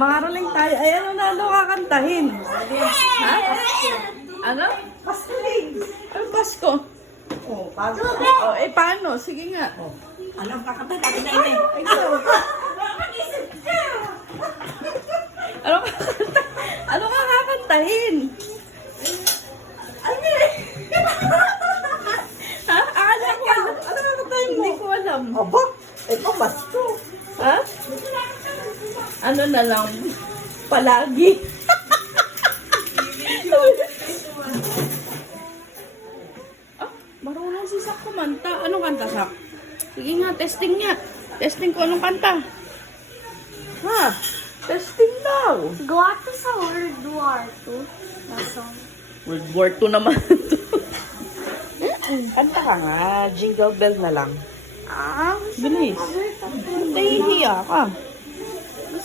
Maraling tayo. Ay, ano kakantahin? Ha? Ano? Pastulig. Ano Pasko? Oh, paano? Oh, paano? Sige nga. Oh. Anong kakanta? Dati na ina. Ano ka kakantahin? Ha? Akala ko alam. Ano kakantahin? Hindi ko alam. Aba, ito Pasko. Ha? Ano na lang? Palagi. Marunong si Sak kumanta. Anong kanta, Sak? Sige nga, testing niya. Testing ko anong kanta. Ha? Testing daw. Gawa to sa World War II na song. World War II naman ito. Kanta ka nga, Jingle Bell na lang. Ah, Bilis. Nahihiya ka.